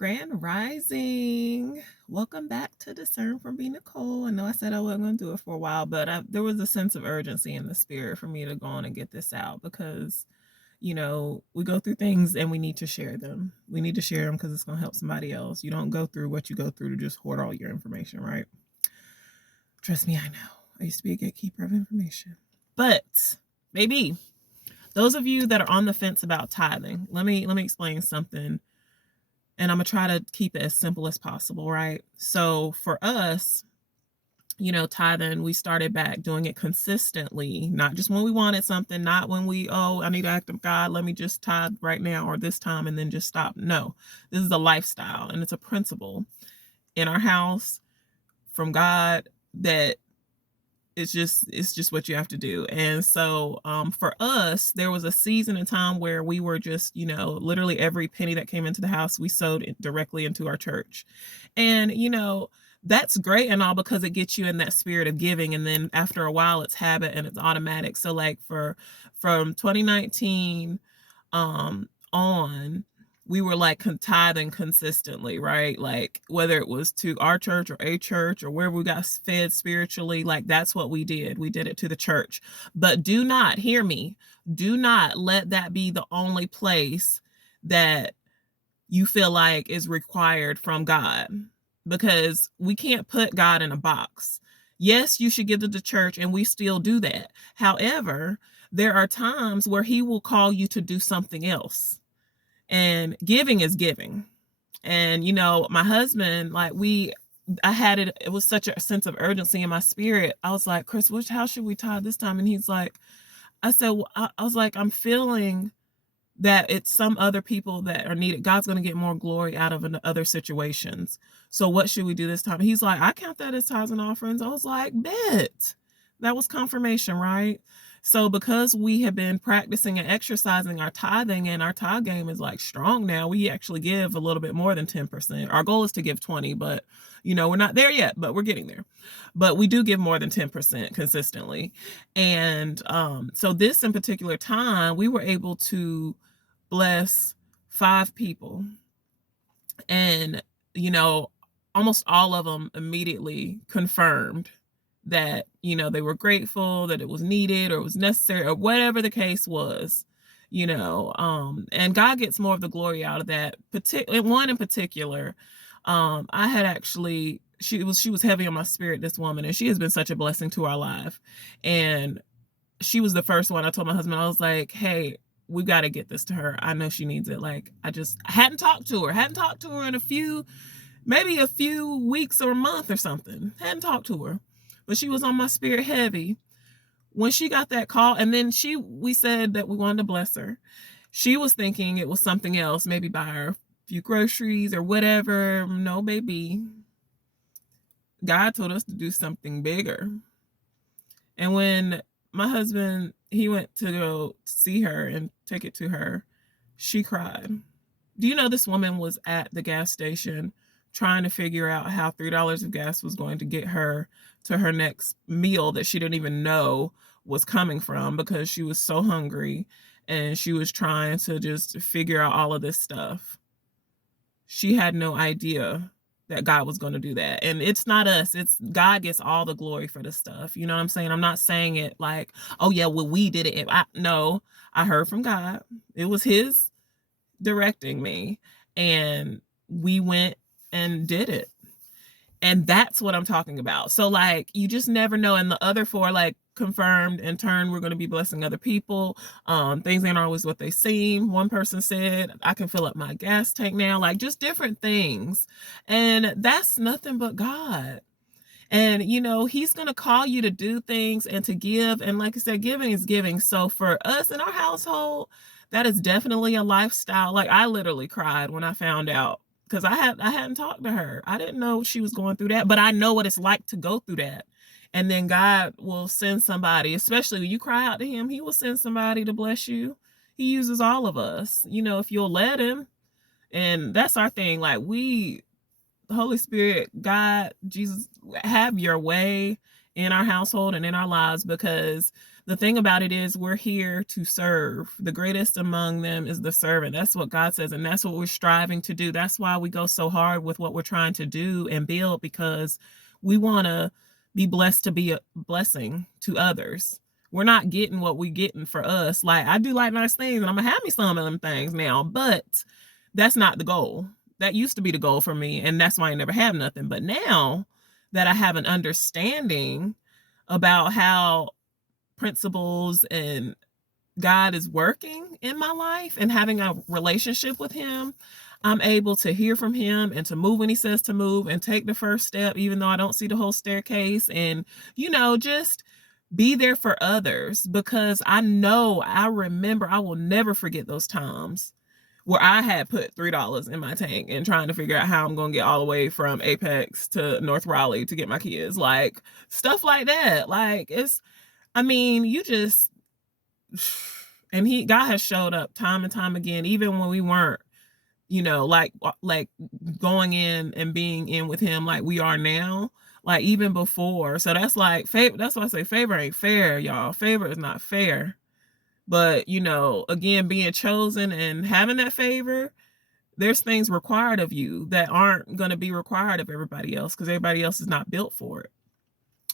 Grand Rising. Welcome back to Discern from B. Nicole. I know I said I wasn't going to do it for a while, but there was a sense of urgency in the spirit for me to go on and get this out because, we go through things and we need to share them. We need to share them because it's going to help somebody else. You don't go through what you go through to just hoard all your information, right? Trust me, I know. I used to be a gatekeeper of information. But maybe those of you that are on the fence about tithing, let me explain something. And I'm going to try to keep it as simple as possible, right? So for us, tithing, we started back doing it consistently, not just when we wanted something, not when I need to act of God, let me just tithe right now or this time and then just stop. No, this is a lifestyle and it's a principle in our house from God that it's just what you have to do. And so for us, there was a season and time where we were just, literally every penny that came into the house, we sowed it directly into our church. And, that's great and all because it gets you in that spirit of giving. And then after a while, it's habit and it's automatic. So like from 2019 on, we were like tithing consistently, right? Like whether it was to our church or a church or where we got fed spiritually, like that's what we did. We did it to the church. But do not, hear me, do not let that be the only place that you feel like is required from God, because we can't put God in a box. Yes, you should give to the church and we still do that. However, there are times where he will call you to do something else. And giving is giving. And, my husband, like I had it was such a sense of urgency in my spirit. I was like, Chris, how should we tithe this time? And he's like, I said, well, I was like, I'm feeling that it's some other people that are needed. God's going to get more glory out of other situations. So what should we do this time? He's like, I count that as tithes and offerings. I was like, bet. That was confirmation, right? So because we have been practicing and exercising our tithing and our tithe game is like strong now, we actually give a little bit more than 10%. Our goal is to give 20, but we're not there yet, but we're getting there. But we do give more than 10% consistently. And so this in particular time, we were able to bless 5 people. And, almost all of them immediately confirmed that, they were grateful, that it was needed or it was necessary or whatever the case was, and God gets more of the glory out of that. One in particular, I had actually, she was heavy on my spirit, this woman, and she has been such a blessing to our life. And she was the first one. I told my husband, I was like, hey, we got to get this to her. I know she needs it. Like, I hadn't talked to her in maybe a few weeks or a month or something. Hadn't talked to her. But she was on my spirit heavy when she got that call. And then we said that we wanted to bless her. She was thinking it was something else, maybe buy her a few groceries or whatever. No, baby. God told us to do something bigger. And when my husband, he went to go see her and take it to her, she cried. Do you know this woman was at the gas station trying to figure out how $3 of gas was going to get her to her next meal that she didn't even know was coming from, because she was so hungry and she was trying to just figure out all of this stuff. She had no idea that God was going to do that. And it's not us. It's God gets all the glory for the stuff. You know what I'm saying? I'm not saying it like, oh yeah, well, we did it. No, I heard from God. It was his directing me, and we went and did it. And that's what I'm talking about. So like, you just never know. And the other 4 like confirmed in turn, we're going to be blessing other people. Things ain't always what they seem. One person said, I can fill up my gas tank now, like just different things. And that's nothing but God. And, he's going to call you to do things and to give. And like I said, giving is giving. So for us in our household, that is definitely a lifestyle. Like I literally cried when I found out, because I hadn't talked to her. I didn't know she was going through that, but I know what it's like to go through that. And then God will send somebody, especially when you cry out to him, he will send somebody to bless you. He uses all of us, if you'll let him. And that's our thing. Like the Holy Spirit, God, Jesus, have your way in our household and in our lives, because the thing about it is we're here to serve. The greatest among them is the servant. That's what God says, and that's what we're striving to do. That's why we go so hard with what we're trying to do and build, because we want to be blessed to be a blessing to others. We're not getting what we're getting for us. Like, I do like nice things, and I'm gonna have me some of them things now, but that's not the goal. That used to be the goal for me, and that's why I never have nothing. But now that I have an understanding about how principles and God is working in my life and having a relationship with him, I'm able to hear from him and to move when he says to move and take the first step, even though I don't see the whole staircase, and, just be there for others, because I remember, I will never forget those times where I had put $3 in my tank and trying to figure out how I'm going to get all the way from Apex to North Raleigh to get my kids, like stuff like that. Like, you just, and God has showed up time and time again, even when we weren't, like going in and being in with him like we are now, like even before. So that's like favor. That's why I say favor ain't fair, y'all. Favor is not fair. But, again, being chosen and having that favor, there's things required of you that aren't going to be required of everybody else, because everybody else is not built for it.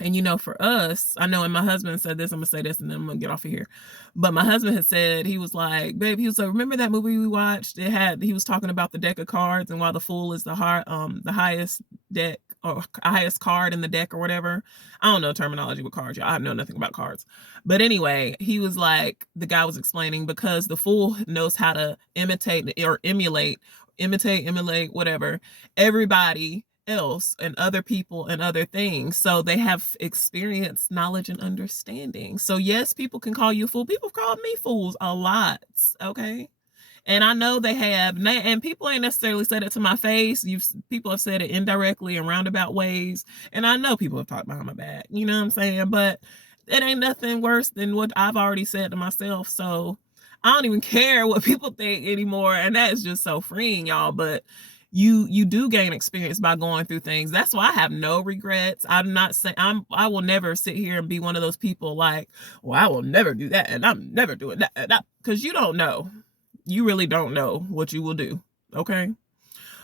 And, for us, I know, and my husband said this, I'm going to say this and then I'm going to get off of here. But my husband had said, he was like, babe, he was like, remember that movie we watched? He was talking about the deck of cards, and while the fool is the highest deck or highest card in the deck or whatever. I don't know terminology with cards, y'all. I know nothing about cards. But anyway, he was like, the guy was explaining, because the fool knows how to imitate, emulate, whatever, everybody else and other people and other things. So they have experience, knowledge, and understanding. So yes, people can call you a fool. People call me fools a lot. Okay. And I know they have, and people ain't necessarily said it to my face. People have said it indirectly in roundabout ways. And I know people have talked behind my back, you know what I'm saying? But it ain't nothing worse than what I've already said to myself. So I don't even care what people think anymore. And that is just so freeing, y'all. But you do gain experience by going through things. That's why I have no regrets. I'm not saying I will never sit here and be one of those people like, well, I will never do that, and I'm never doing that, because you don't know. You really don't know what you will do. Okay.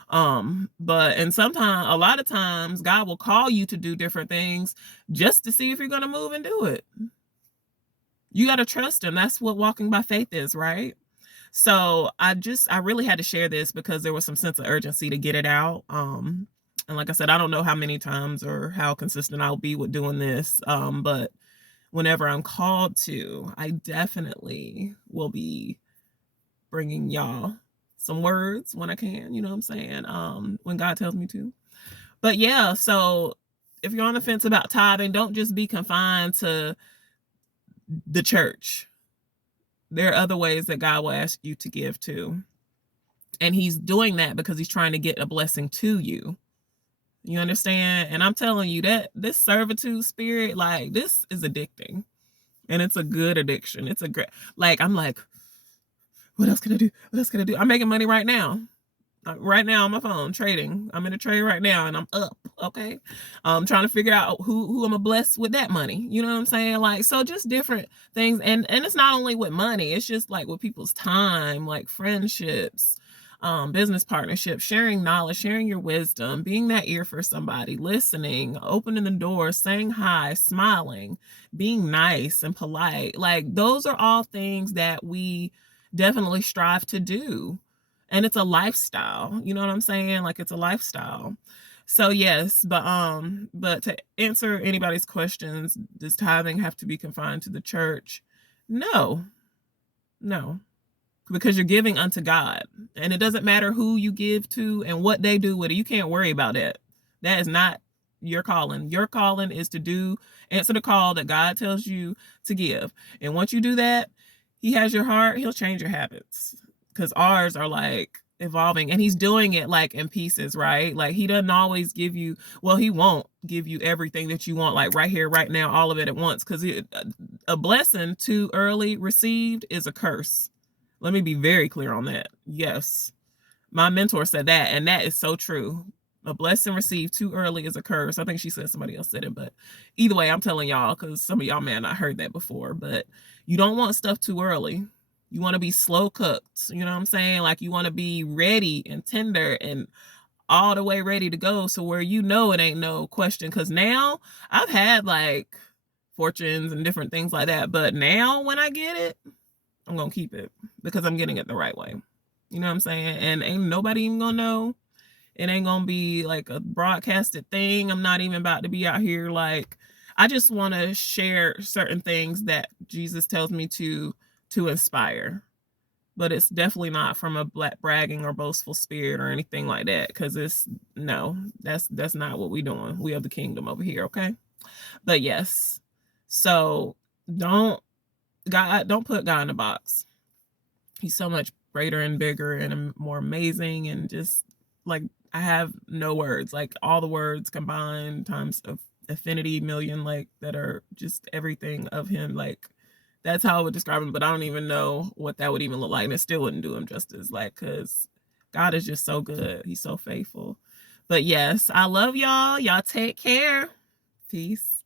But a lot of times God will call you to do different things just to see if you're going to move and do it. You got to trust him. That's what walking by faith is, right? So I really had to share this because there was some sense of urgency to get it out. And like I said, I don't know how many times or how consistent I'll be with doing this. But whenever I'm called to, I definitely will be bringing y'all some words when I can, you know what I'm saying? When God tells me to. But yeah, so if you're on the fence about tithing, don't just be confined to the church. There are other ways that God will ask you to give to. And he's doing that because he's trying to get a blessing to you. You understand? And I'm telling you that this servitude spirit, like, this is addicting. And it's a good addiction. It's a great, like, I'm like, what else can I do? What else can I do? I'm making money right now. Right now on my phone, trading. I'm in a trade right now and I'm up. Okay. I'm trying to figure out who I'm gonna bless with that money. You know what I'm saying? Like, so just different things. And it's not only with money, it's just like with people's time, like friendships, business partnerships, sharing knowledge, sharing your wisdom, being that ear for somebody, listening, opening the door, saying hi, smiling, being nice and polite. Like, those are all things that we definitely strive to do. And it's a lifestyle, you know what I'm saying? Like, it's a lifestyle. So yes, but to answer anybody's questions, does tithing have to be confined to the church? No, because you're giving unto God, and it doesn't matter who you give to and what they do with it. You can't worry about it. That is not your calling. Your calling is to answer the call that God tells you to give. And once you do that, he has your heart, he'll change your habits. Because ours are like evolving, and he's doing it like in pieces, right? Like, he doesn't always give you, well, he won't give you everything that you want, like right here, right now, all of it at once. Because a blessing too early received is a curse. Let me be very clear on that. Yes. My mentor said that, and that is so true. A blessing received too early is a curse. I think she said somebody else said it, but either way, I'm telling y'all because some of y'all may have not heard that before. But you don't want stuff too early. You want to be slow cooked. You know what I'm saying? Like you want to be ready and tender and all the way ready to go. So where you know it ain't no question. Because now I've had like fortunes and different things like that, but now when I get it, I'm gonna keep it because I'm getting it the right way. You know what I'm saying? And ain't nobody even gonna know. It ain't gonna be like a broadcasted thing. I'm not even about to be out here like I just want to share certain things that Jesus tells me to inspire. But it's definitely not from a black bragging or boastful spirit or anything like that. Because it's no, that's not what we're doing. We have the kingdom over here, okay? But yes, so don't don't put God in a box. He's so much greater and bigger and more amazing and just like I have no words. Like all the words combined times of infinity million, like that are just everything of him. Like that's how I would describe him, but I don't even know what that would even look like. And it still wouldn't do him justice. Like, cause God is just so good. He's so faithful. But yes, I love y'all. Y'all take care. Peace.